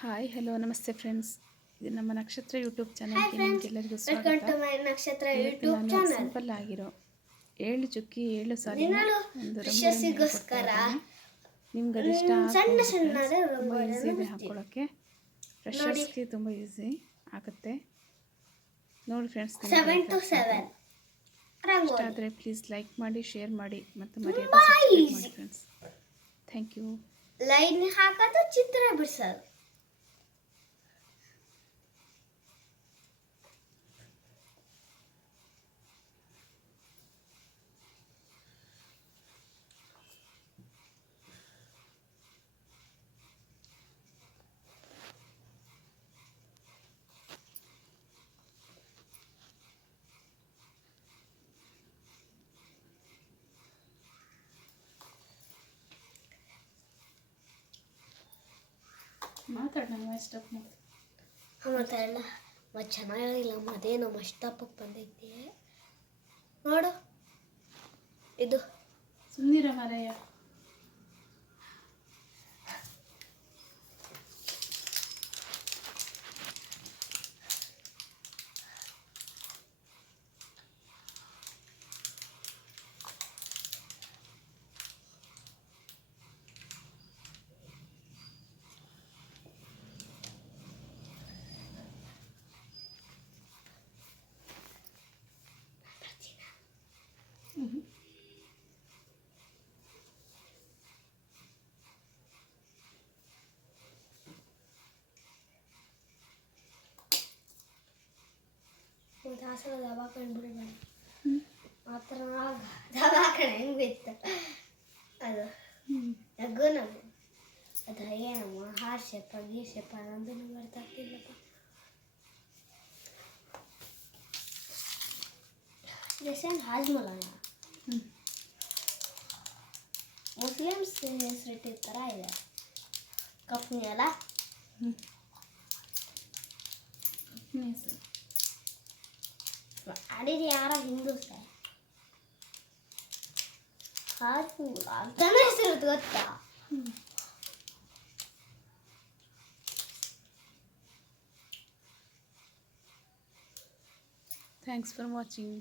Hi hello ನಮಸ್ತೆ friends ಇದು ನಮ್ಮ ನಕ್ಷತ್ರ ಯೂಟ್ಯೂಬ್ ಚಾನಲ್ಗೆ. ನಿಮಗೆಲ್ಲರಿಗೂ ಸ್ವಾಗತ. ಸಿಂಪಲ್ ಆಗಿರೋ ಏಳು ಚುಕ್ಕಿ ಏಳು ಸಾರಿ ಒಂದು ನಿಮ್ಗೆ ತುಂಬ ಈಸಿ ಇದೆ ಹಾಕೊಳ್ಳೋಕ್ಕೆ ಹಾಕ್ಕೊಳ್ಳೋಕ್ಕೆ ಫ್ರೆಶರ್ಸ್ಗೆ ತುಂಬ ಈಸಿ ಆಗುತ್ತೆ. ನೋಡಿ ಫ್ರೆಂಡ್ಸ್ ಇಷ್ಟ ಆದರೆ ಪ್ಲೀಸ್ ಲೈಕ್ ಮಾಡಿ ಶೇರ್ ಮಾಡಿ ಮತ್ತು ಮರ್ಯಾದೆ ಮಾಡಿ ಫ್ರೆಂಡ್ಸ್ ಥ್ಯಾಂಕ್ ಯು ಲೈನ್ ಹಾಕೋದು ಚಿತ್ರ ಬಿಡಿಸೋದು. ಮಾತಾಡಿ ವಾಯ್ಸ್ ಸ್ಟಾಪ್ ಮತ್ತು ಮತ್ತೆ ಎಲ್ಲ ಅದೇ ನಮ್ಮ ಅದೇನೋ ಮಸ್ತಪ್ಪಕ್ಕೆ ಬಂದೈತಿ. ನೋಡು ಇದು. ಸುಂದಿರ ಮಾರಯ್ಯ. ಹಾಸನ ದವಾಖಾನೆ ಬಿಡಬೇಡ ಮಾತ್ರ ದವಾಖಾನೆ ಹೆಂಗೆ ಬಿತ್ತು ಅದು ನಗು ನಗು. ಅದು ಏನಮ್ಮ? ಹಾರ್ಶೆಪ್ಪ ಗೀಶೆಪ್ಪ ನಂದು ಬರ್ತಾಗ್ತಿಲ್ಲಪ್ಪ ಜಸನ್ ಹಾಜ್ಮಲನ ಮುಸ್ಲಿಮ್ಸ್ ಹೆಸರಿಟ್ಟಿದ ಥರ ಇದೆ ಕಪ್ನಿ ಅಲ್ಲ? ಹ್ಞೂ ಹೆಸರು. ಮಾಡಿದ ಯಾರ ಹಿಂದೂ ಸರ್ ಹಾಜ್ಮುಲ ಅಂತಾನೆ ಹೆಸರು ಗೊತ್ತಾ ಥ್ಯಾಂಕ್ಸ್ ಫಾರ್ ವಾಚಿಂಗ್